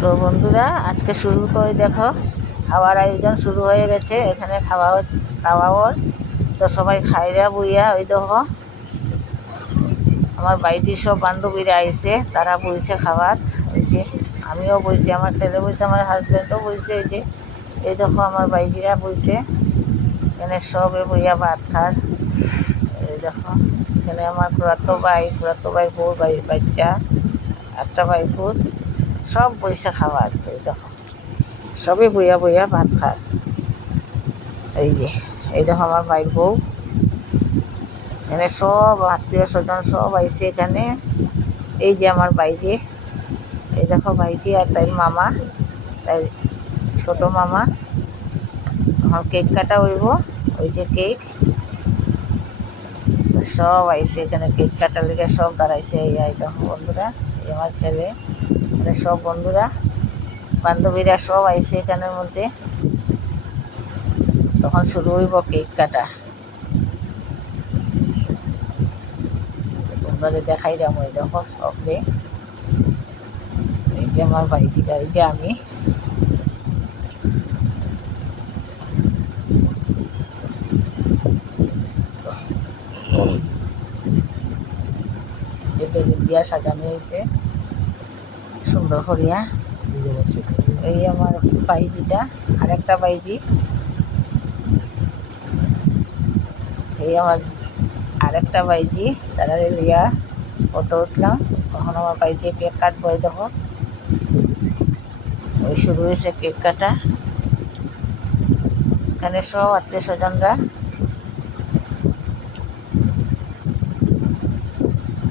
তো বন্ধুরা, আজকে শুরু করে দেখো, খাওয়ার আয়োজন শুরু হয়ে গেছে। এখানে খাওয়ার তো সবাই খাইরা বইয়া, ওই দেখো আমার বাড়িটির সব বান্ধবীরা আইছে, তারা বইছে খাবার। এই যে আমিও বইছি, আমার ছেলে বইছে, আমার হাজব্যান্ডও বইছে। এই দেখো আমার বাইজিরা বইছে, এখানে সবে বইয়া ভাত খার। এই দেখো এখানে আমার পুরাতো ভাই বউ বাচ্চা, একটা ভাই ফুট, সব বইসা খাবার। তো এই দেখো সবে বইয়া বইয়া ভাত খায়। এই দেখো আমার ভাইয়ের বউ, এখানে সব আত্মীয় স্বজন সব আইছে এখানে। এই যে আমার ভাইজি, এই দেখো ভাইজি আর তাই মামা, তাই ছোট মামা। আমার কেক কাটা হইব, ওই যে কেক, তো সব আইছে এখানে কেক কাটার লেগে সব দাঁড়াইছে। এই দেখো বন্ধুরা, এই আমার ছেলে, মানে সব বন্ধুরা বান্ধবীরা সব আইছে এখানের মধ্যে। তখন শুরু হইব কেক কাটা। তোমরা দেখাই দাম, ওই দেখো সবে। এই যে আমার ভাইজিটা, এই যে আমি, বেলুন দিয়া সাজানো হয়েছে সুন্দর করিয়া। এই আমার বাইজিটা, আরেকটা বাইজি, এই আমার আরেকটা বাইজি, তারা লিয়া ফটো উঠলাম। তখন আমার বাইজি কেক কাটবো, এই দেখো ওই শুরু হয়েছে কেক কাটা। এখানে সব আত্মীয় স্বজনরা,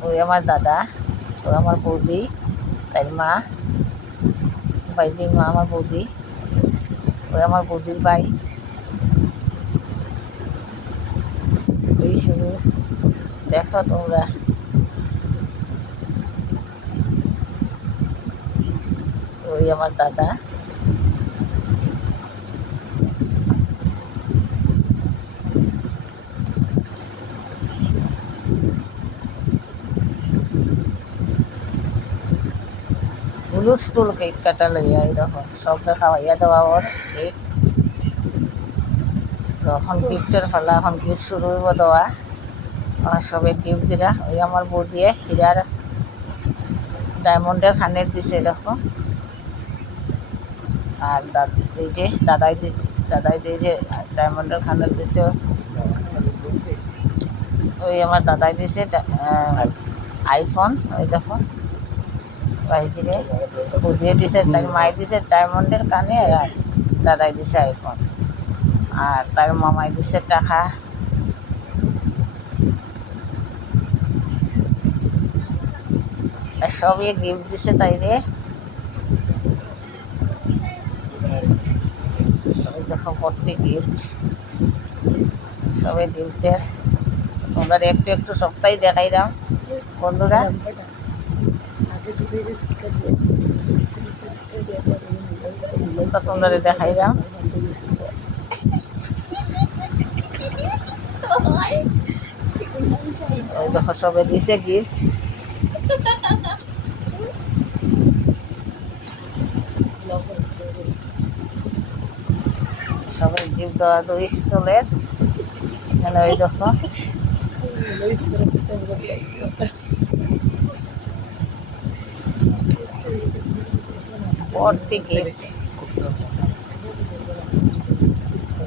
ওই আমার দাদা, তো আমার বৌদি, তাই মা, বাইজির মা আমার বৌদি, ওই আমার বৌদির ভাই। ওই শুরু, দেখো তোমরা। ওই আমার দাদা, হুলস্থুল কেক কাটা লইয়া, এই দেখো সবটা খাওয়াইয়া দেওয়া ওর কেক। এখন গিফটের ফেলা, এখন গিফট শুরু হইব দেওয়া। আমার সবে গিফট দিরা, ওই আমার বউ দিয়ে হীরার ডায়মন্ডের খানের দিছে দেখো। আর এই যে দাদাই দিয়ে যে ডায়মন্ডের খানের দিছে, ওই আমার দাদাই দিছে আইফোন। ওই দেখো ভাইজিরে বুঝিয়ে দিছে, তার মাই দিছে ডায়মন্ডের কানে, আর দাদাই দিছে আইফোন, আর তার মামাই দিছে টাকা। সবই গিফট দিছে তাইরে। ওই দেখো ভর্তি গিফট, সবে গিফটের। তোমরা একটু একটু সপ্তাহে দেখাইলাম বন্ধুরা। তোমরা দেখাইলাম, ওই দেখো সবে দিছে গিফট। সবাই গিফট দেওয়া দুই স্টলের, এখানে ওই দেখো ভর্তি গিফট।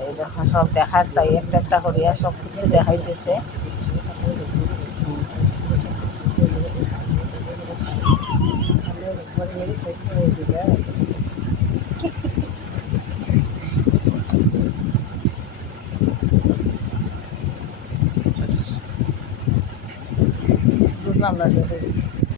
এই দেখো সব দেখার, তাই একটা একটা করিয়া সব কিছু দেখাইতেছে। বুঝলাম না শেষ